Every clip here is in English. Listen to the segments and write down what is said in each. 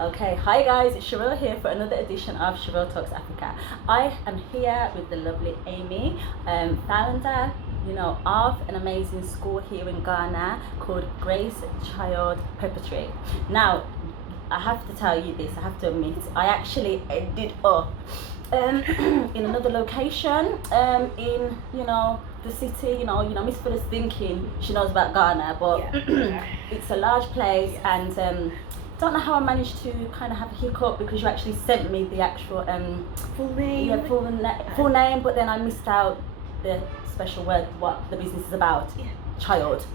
Okay, hi guys, it's Sherill here for another edition of Sherill Talks Africa. I am here with the lovely Amie, founder, of an amazing school here in Ghana called Grace Child Preparatory. Now, I have to tell you this, I have to admit, I actually ended up in another location in, the city, Miss Phyllis thinking she knows about Ghana, but it's a large place, and don't know how I managed to kind of have a hiccup because you actually sent me the actual full name. Yeah, full name, but then I missed out the special word, what the business is about. Yeah.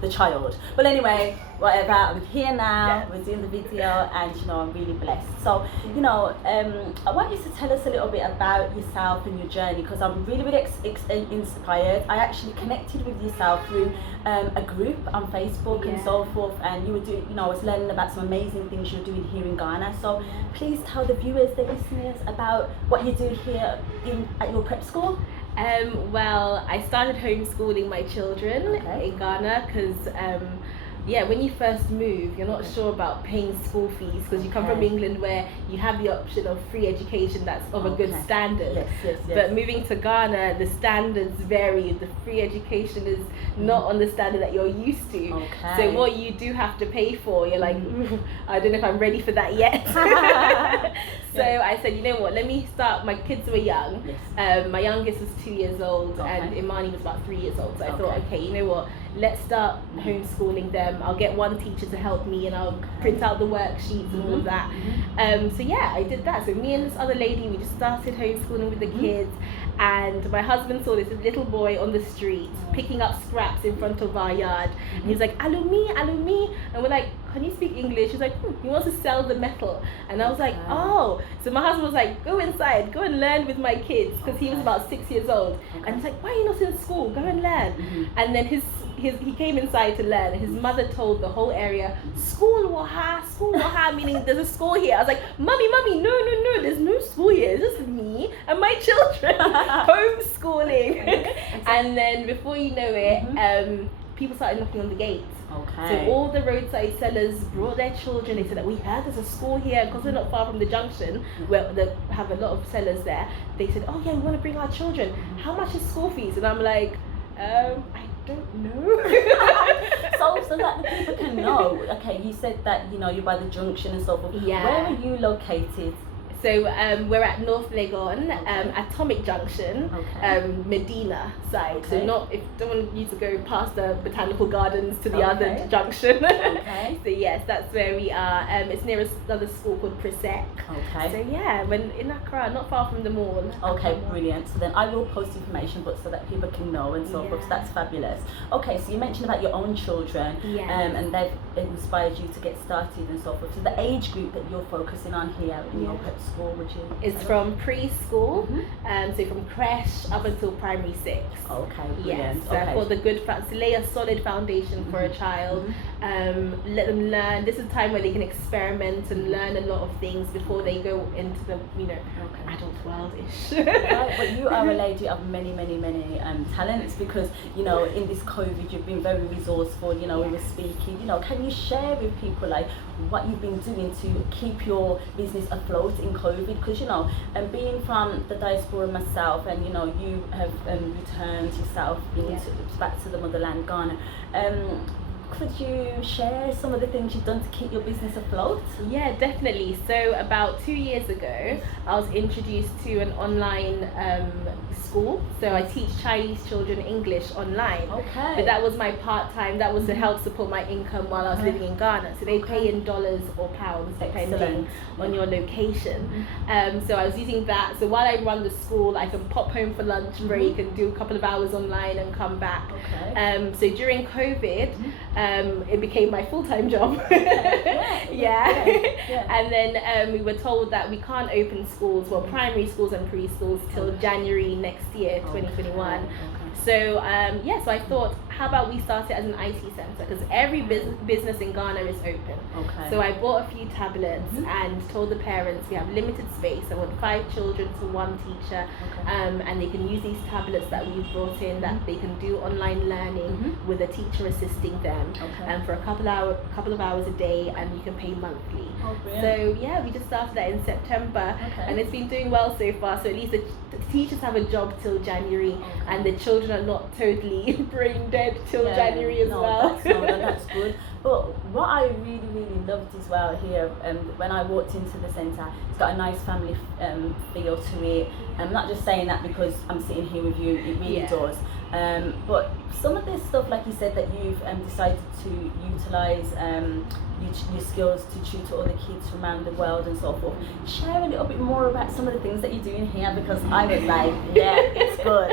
The child. But anyway, whatever, I'm here now, we're doing the video, and I'm really blessed. So, I want you to tell us a little bit about yourself and your journey, because I'm really, really inspired. I actually connected with yourself through a group on Facebook and so forth, and you were doing, I was learning about some amazing things you're doing here in Ghana. So please tell the viewers, the listeners, about what you do here at your prep school. Well, I started homeschooling my children in Ghana because, when you first move, you're not sure about paying school fees because you come from England where you have the option of free education that's of a good standard. Yes. But moving to Ghana, the standards vary. The free education is not on the standard that you're used to. So what you do have to pay for, you're like, I don't know if I'm ready for that yet. So I said, you know what, let me start. My kids were young. My youngest was 2 years old and Imani was about 3 years old. So I thought, okay, you know what, let's start homeschooling them. I'll get one teacher to help me and I'll print out the worksheets and all of that. I did that. So me and this other lady, we just started homeschooling with the kids, and my husband saw this little boy on the street picking up scraps in front of our yard, and he was like, alumi, and we're like, can you speak English? He's like, he wants to sell the metal. And I was like, oh. So my husband was like, go inside, go and learn with my kids, because he was about 6 years old. And he's like, why are you not in school? Go and learn. And then he came inside to learn, and his mother told the whole area, school waha, meaning there's a school here. I was like, mommy, no, there's no school here, it's just me and my children homeschooling. And then before you know it, people started knocking on the gates. So all the roadside sellers brought their children. They said that we heard there's a school here, because we're not far from the junction where they have a lot of sellers there. They said, oh yeah, we want to bring our children. How much is school fees? And I'm like, I don't know. so that the people can know. Okay, you said that you're by the junction and so forth. Yeah. Where are you located? So we're at North Legon, Atomic Junction, Medina side. So don't want you to go past the botanical gardens to the other junction. So yes, that's where we are. It's near another school called Presec. So yeah, when in Accra, not far from the mall. Okay, brilliant. So then I will post information, but so that people can know and so forth. So that's fabulous. Okay, so you mentioned about your own children, and they've inspired you to get started and so forth. So the age group that you're focusing on here in your prep school, would you? It's from preschool, so from creche up until primary 6. Okay, brilliant. So I thought to lay a solid foundation for a child, let them learn. This is a time where they can experiment and learn a lot of things before they go into the adult world-ish. But you are a lady of many talents, because in this COVID you've been very resourceful. We were speaking. Can you share with people like what you've been doing to keep your business afloat in COVID? Because and being from the diaspora myself, and you have returned yourself back to the motherland, Ghana. Could you share some of the things you've done to keep your business afloat? Yeah, definitely. So about 2 years ago, I was introduced to an online school. So I teach Chinese children English online. But that was my part-time. That was to help support my income while I was living in Ghana. So they pay in dollars or pounds depending on your location. So I was using that. So while I run the school, I can pop home for lunch break and do a couple of hours online and come back. So during COVID, it became my full-time job. And then we were told that we can't open schools, primary schools and preschools, till January next year, 2021. So so I thought, how about we start it as an IT center, because every business in Ghana is open. Okay. So I bought a few tablets and told the parents we have limited space. I want 5 children to 1 teacher, and they can use these tablets that we've brought in, that they can do online learning with a teacher assisting them, and for a couple of hours a day, and you can pay monthly. Oh, so yeah, we just started that in September, and it's been doing well so far. So at least the teachers have a job till January, and the children are not totally brain dead till January as well. That's good. But what I really loved as well here, when I walked into the centre, it's got a nice family feel to it. I'm not just saying that because I'm sitting here with you, it really does. But some of this stuff, like you said, that you've decided to utilise your skills to tutor other kids from around the world and so forth. Share a little bit more about some of the things that you're doing here, because I was like, yeah, it's good.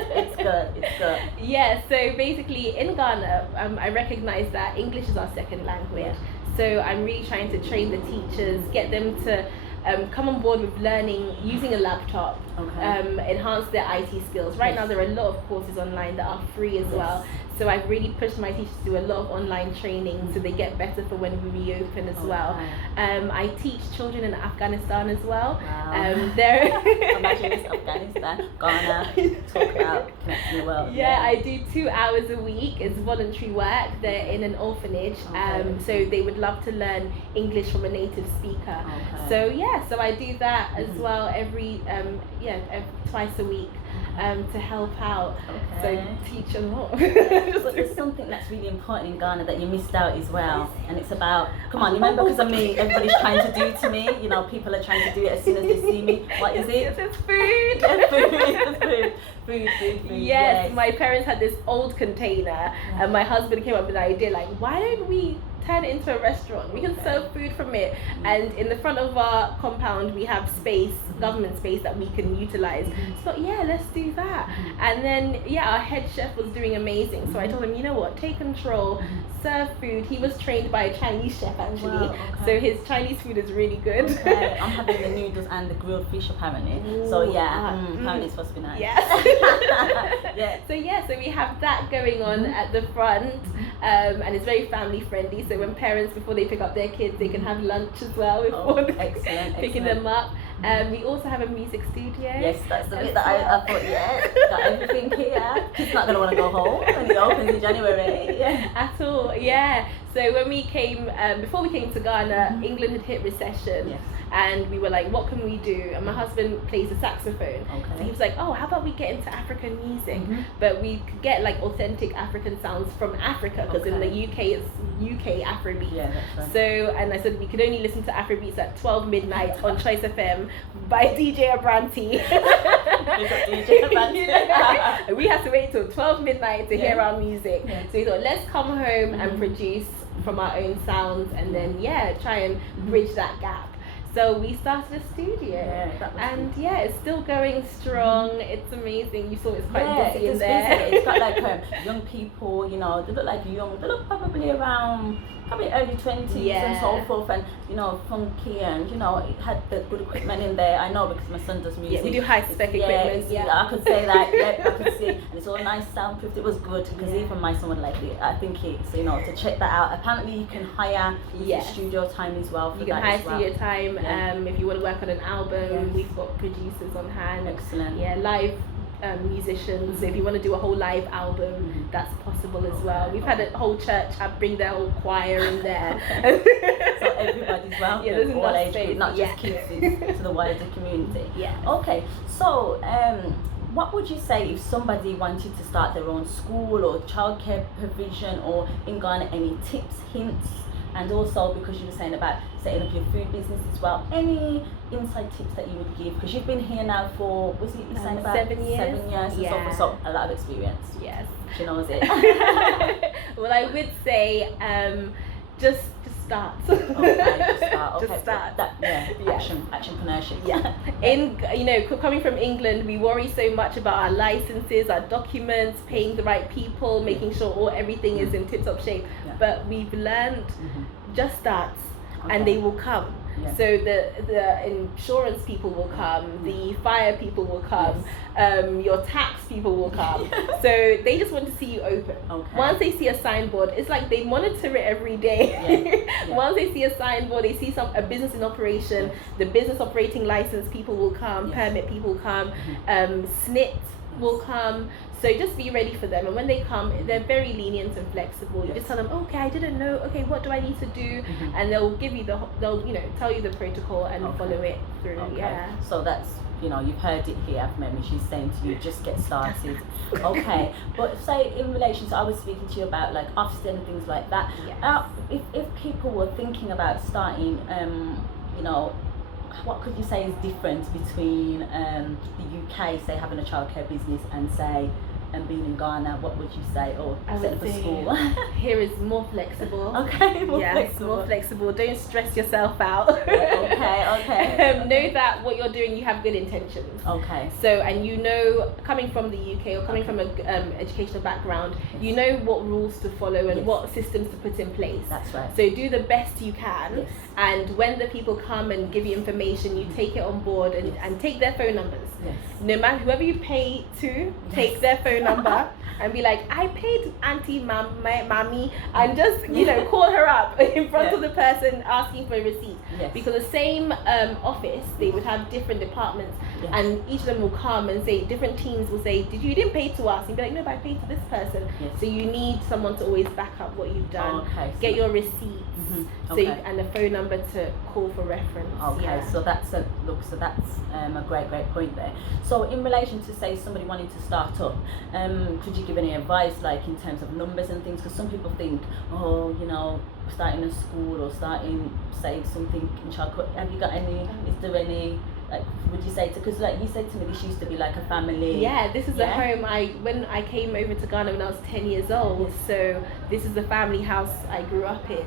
Yeah, so basically in Ghana, I recognise that English is our second language. So I'm really trying to train the teachers, get them to come on board with learning using a laptop, enhance their IT skills. Right now there are a lot of courses online that are free as well. So I've really pushed my teachers to do a lot of online training so they get better for when we reopen as well. I teach children in Afghanistan as well. Imagine it's Afghanistan, Ghana, talk about connecting the world. I do 2 hours a week. It's voluntary work. They're in an orphanage, so they would love to learn English from a native speaker. So I do that as well every twice a week. To help out, so teach a lot. But there's something that's really important in Ghana that you missed out as well, and it's about, come on, you remember, because of me, everybody's trying to do to me, you know, people are trying to do it as soon as they see me. What is it? It's food. Food. Yes, my parents had this old container, and my husband came up with an idea, like, why don't we turn it into a restaurant? We can serve food from it, and in the front of our compound we have space, government space, that we can utilize. So yeah, let's do that. And then our head chef was doing amazing, so I told him, you know what, take control, serve food. He was trained by a Chinese chef actually, so his Chinese food is really good. I'm having the noodles and the grilled fish apparently. So apparently it's supposed to be nice. So we have that going on at the front, and it's very family friendly. So when parents, before they pick up their kids, they can have lunch as well before picking them up. We also have a music studio. Yes, that's the bit that I thought, got everything here. Kids not going to want to go home when it opens in January. At all, So when we came, before we came to Ghana, England had hit recession. And we were like, what can we do? And my husband plays the saxophone. So he was like, oh, how about we get into African music? But we could get like authentic African sounds from Africa, because in the UK it's UK Afrobeat. That's right. So, and I said we could only listen to Afrobeats at 12 midnight on Choice FM by DJ Abranti. We had to wait till 12 midnight to hear our music. So we thought, let's come home and produce from our own sounds, and then try and bridge that gap. So we started a studio, and it's still going strong. It's amazing. You saw it's quite busy in there. It's got like young people, you know, they look like young. They look probably around early 20s and so forth, and you know, funky, and you know, it had the good equipment in there. I know because my son does music. We do high spec equipment. I could say that. I could see, and it's all nice soundproofed. It was good, because even my son would like it. I think it's, you know, to check that out. Apparently, you can hire studio time as well. You can hire studio time. If you want to work on an album, we've got producers on hand. Excellent. Live musicians. So if you want to do a whole live album, that's possible as well. We've had a whole church bring their whole choir in there. So everybody's welcome. There's all enough age space. group, not just kids, it's to the wider community. Okay, so what would you say if somebody wanted to start their own school or childcare provision, or in Ghana, any tips, hints? And also, because you were saying about setting up your food business as well, any inside tips that you would give? Because you've been here now for, was it you saying about 7 years? 7 years and so forth, so a lot of experience. Yes. She knows it. Well, I would say just start. Just start. Actionpreneurship. In coming from England, we worry so much about our licenses, our documents, paying the right people, making sure everything is in tip-top shape. But we've learned just start, and they will come. Yeah. So the insurance people will come, the fire people will come, your tax people will come. So they just want to see you open. Okay. Once they see a signboard, it's like they monitor it every day. Once they see a signboard, they see a business in operation, the business operating license people will come, permit people come, SNIT will come. So just be ready for them, and when they come, they're very lenient and flexible. You just tell them, okay, I didn't know. Okay, what do I need to do? And they'll give you they'll tell you the protocol and follow it through. Okay. Yeah. So that's you've heard it here from Amie. She's saying to you, just get started. Okay. But say in relation to, I was speaking to you about like Ofsted and things like that. Yes. If people were thinking about starting, what could you say is different between the UK, say having a childcare business, and say being in Ghana? What would you say? Or set up a school? Here is more flexible. Okay, more flexible. Don't stress yourself out. Okay. Know that what you're doing, you have good intentions. Okay. So, and coming from the UK or coming from an educational background, you know what rules to follow and what systems to put in place. That's right. So do the best you can, and when the people come and give you information, you take it on board and take their phone numbers. Yes. No matter whoever you pay to, take their phone number and be like, I paid Auntie Mommy, and just call her up in front of the person asking for a receipt. Because the same office, they would have different departments, and each of them will come and say, different teams will say, you didn't pay to us, and be like, no, but I paid to this person. So you need someone to always back up what you've done. Get your receipts. And a phone number to call for reference. So that's a great point there. So in relation to, say, somebody wanting to start up, could you give any advice, like in terms of numbers and things? Because some people think, starting a school or starting, say, something in childcare, have you got any, is there any, like, would you say, because like you said to me, this used to be like a family. This is a home. When I came over to Ghana when I was 10 years old, so this is the family house I grew up in.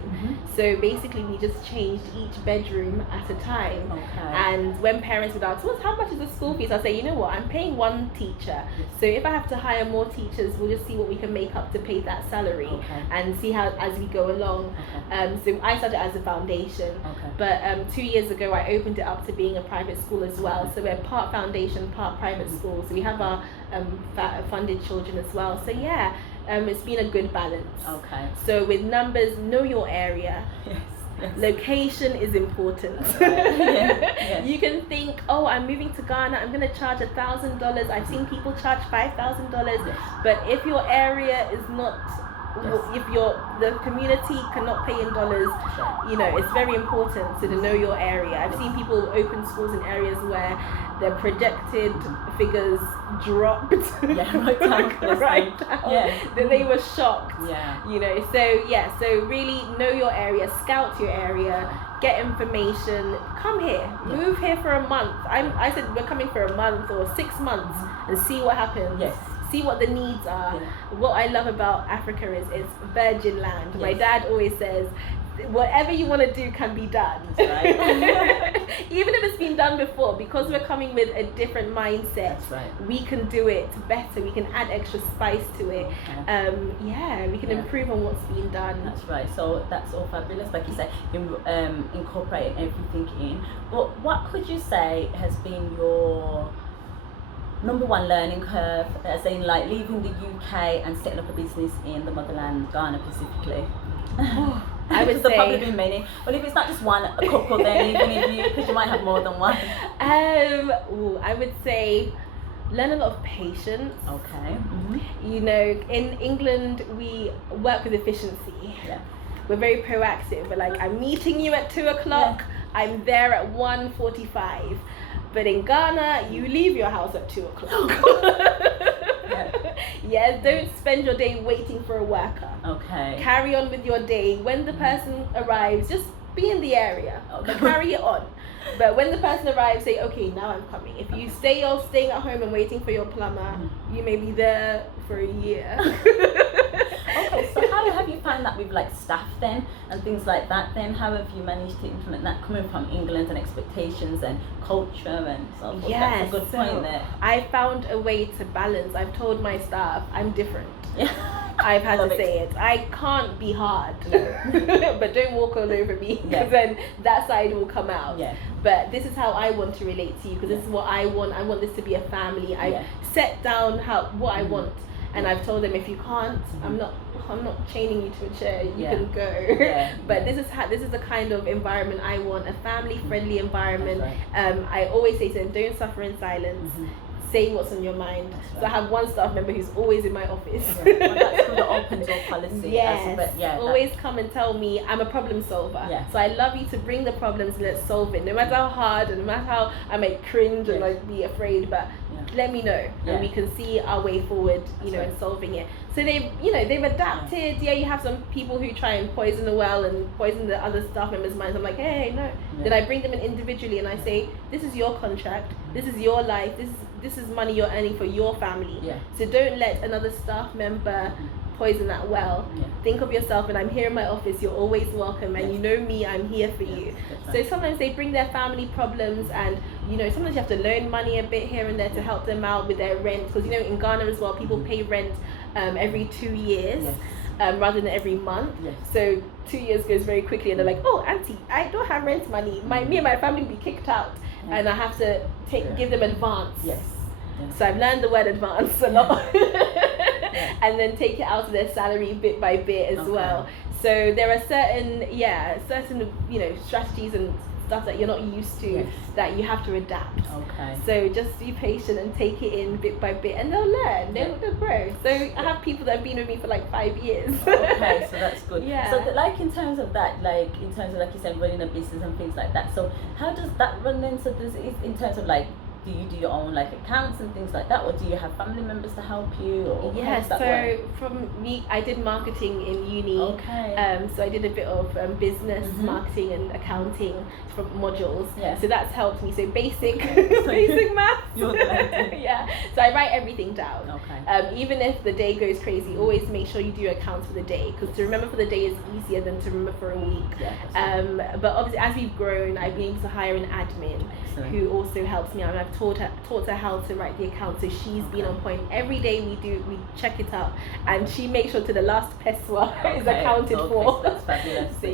So basically we just changed each bedroom at a time. And when parents would ask, how much is the school fees? I'll say, you know what, I'm paying one teacher. So if I have to hire more teachers, we'll just see what we can make up to pay that salary and see how as we go along. So I started as a foundation, but 2 years ago I opened it up to being a private school as well. So we're part foundation, part private school. So we have our funded children as well. So it's been a good balance. So with numbers, know your area. Location is important. You can think, I'm moving to Ghana, I'm going to charge $1,000. I've seen people charge $5,000. But if your area is not, if the community cannot pay in dollars, it's very important to know your area. I've seen people open schools in areas where their projected figures dropped right down. Then they were shocked. So really know your area, scout your area, get information, come here, move here for a month. I said we're coming for a month or 6 months and see what happens. See what the needs are. What I love about Africa is it's virgin land. My dad always says, whatever you want to do can be done. That's right. Even if it's been done before, because we're coming with a different mindset, we can do it better. We can add extra spice to it. We can improve on what's been done. That's right. So that's all fabulous, like you say, incorporating everything in. But what could you say has been your number one learning curve, as in like leaving the UK and setting up a business in the motherland, Ghana specifically? I would say there'll probably be many. Well, if it's not just one, a couple, then even if you, because you might have more than one. I would say learn a lot of patience. In England we work with efficiency. We're very proactive. We're like, I'm meeting you at 2:00. I'm there at 1:45. But in Ghana, you leave your house at 2:00. Don't spend your day waiting for a worker. Carry on with your day. When the person arrives, just be in the area. Carry it on. But when the person arrives, say, okay, now I'm coming. If you staying at home and waiting for your plumber, you may be there for a year. So how have you found that with like staff then and things like that then? How have you managed to implement that coming from England and expectations and culture and so forth? That's a good point there. I found a way to balance. I've told my staff I'm different. I've had Love to it. say it. I can't be hard, but don't walk all over me, because then that side will come out. Yeah. But this is how I want to relate to you, because this is what I want. I want this to be a family. I've set down what I want, and I've told them, if you can't, I'm not chaining you to a chair. You can go. But this is the kind of environment I want, a family friendly environment. Right. I always say to them, don't suffer in silence. Say what's on your mind. Right. So I have one staff member who's always in my office. Well, that's the open door policy. Yes. Always come and tell me I'm a problem solver. Yes. So I love you to bring the problems and let's solve it. No matter how hard and no matter how I might cringe and like be afraid, but let me know and we can see our way forward, you know, in solving it. So they've adapted. Yeah, you have some people who try and poison the well and poison the other staff members' minds. I'm like, hey, no. Then I bring them in individually and I say, this is your contract. This is your life. This is money you're earning for your family. Yeah. So don't let another staff member poison that well. Think of yourself, and I'm here in my office, you're always welcome, and you know me, I'm here for you. So sometimes they bring their family problems, and you know, sometimes you have to loan money a bit here and there to help them out with their rent, because you know in Ghana as well, people pay rent every 2 years. Rather than every month. So 2 years goes very quickly and they're like, oh auntie, I don't have rent money, me and my family will be kicked out, and I have to give them advance. So I've learned the word advance a lot. And then take it out of their salary bit by bit as well. So there are certain you know, strategies and stuff that you're not used to that you have to adapt. So just be patient and take it in bit by bit, and they'll learn. They'll grow. So I have people that have been with me for like 5 years. So that's good. So like in terms of that, like you said, running a business and things like that. So how does that run then? So in terms of like, do you do your own like accounts and things like that, or do you have family members to help you? Or so from me, I did marketing in uni. So I did a bit of business marketing and accounting from modules. So that's helped me. So basic maths. So I write everything down. Even if the day goes crazy, always make sure you do accounts for the day, because to remember for the day is easier than to remember for a week. But obviously as we've grown, I've been able to hire an admin who also helps me out, and I've taught her how to write the account, so she's been on point. Every day we check it up, and she makes sure to the last pesewa is accounted for. That's fabulous. So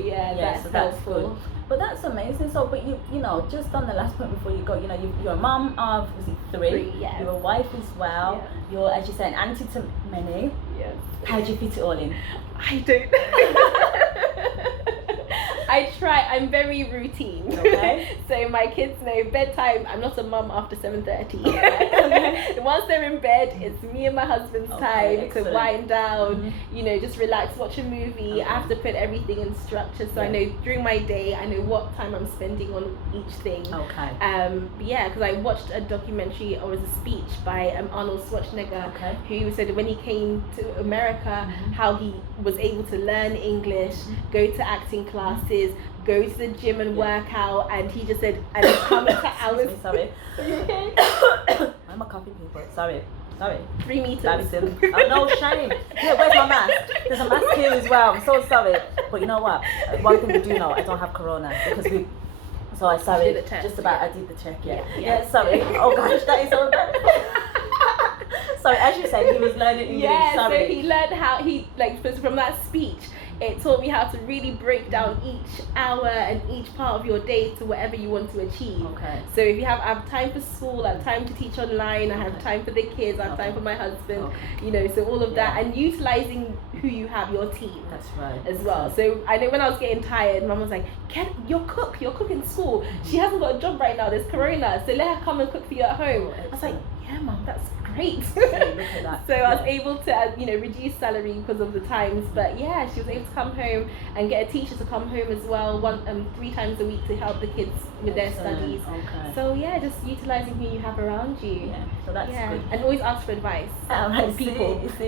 that's helpful. Good. But that's amazing. So, but you know, just on the last point before you go, you know, you're a mom of 3. You're a wife as well. You're, as you said, an auntie to many. How do you fit it all in? I don't. I try. I'm very routine. So my kids know bedtime. I'm not a mum after 7:30. Once they're in bed, it's me and my husband's time to wind down. You know, just relax, watch a movie. I have to put everything in structure, so I know during my day, I know what time I'm spending on each thing. Because I watched a documentary, or was a speech by Arnold Schwarzenegger, who said when he came to America, how he was able to learn English, go to acting classes, go to the gym and work out, and he just said, and it's coming to hours. Sorry. Are you okay? I'm a coffee people. Sorry. 3 meters. Oh no, shame. Yeah, where's my mask? There's a mask here as well. I'm so sorry. But you know what? One thing we do know, I don't have corona, because we. So I sorry. Just about I did the check. Sorry. Oh gosh, that is so embarrassing. Sorry, as you said, he was learning English. So he learned how from that speech. It taught me how to really break down each hour and each part of your day to whatever you want to achieve. So if I have time for school, I have time to teach online, I have time for the kids, I have time for my husband, you know, so all of that, and utilizing who you have, your team. That's right. As well. So I know when I was getting tired, Mum was like, you're cook in school. She hasn't got a job right now, there's corona, so let her come and cook for you at home. I was like, yeah Mum, that's great. So I was able to reduce salary because of the times, but she was able to come home and get a teacher to come home as well 3 times a week to help the kids with their studies. So just utilizing who you have around you. So that's good. And always ask for advice from people. So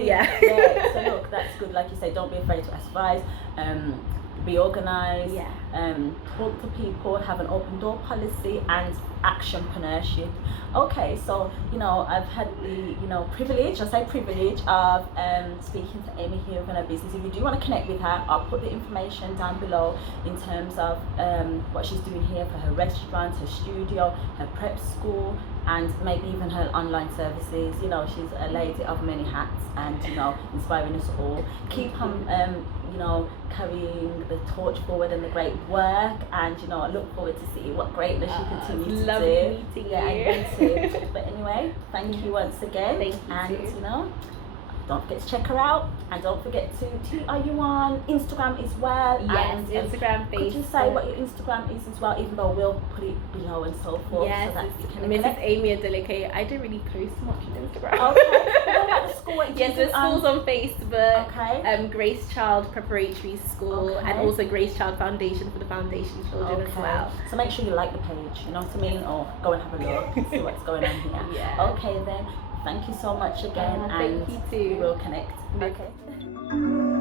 look, that's good. Like you say, don't be afraid to ask advice. Be organized, talk to people, have an open door policy, and actionpreneurship. So I've had the privilege of speaking to Amie here within her business. If you do want to connect with her, I'll put the information down below in terms of what she's doing here for her restaurant, her studio, her prep school, and maybe even her online services. You know, she's a lady of many hats, and you know, inspiring us all. Keep on you know, carrying the torch forward and the great work, and you know, I look forward to see what greatness you continue to love do. Meeting you. And you too. But anyway, thank you once again. Thank you and too. you know, don't forget to check her out, and don't forget to are you on Instagram as well? Yes, and, Instagram, Facebook. Could you say what your Instagram is as well, even though we'll put it below and so forth, yes, so that you can Mrs. Amie Adeleke. I don't really post much on Instagram. Okay. What about the school? Yes, the school's on Facebook. Okay. Grace Child Preparatory School, Okay. and also Grace Child Foundation for the foundation children as well. So make sure you like the page, you know what I mean, or go and have a look and see what's going on here. Yeah. Okay then. Thank you so much again, Thank and you too. we will connect. Okay.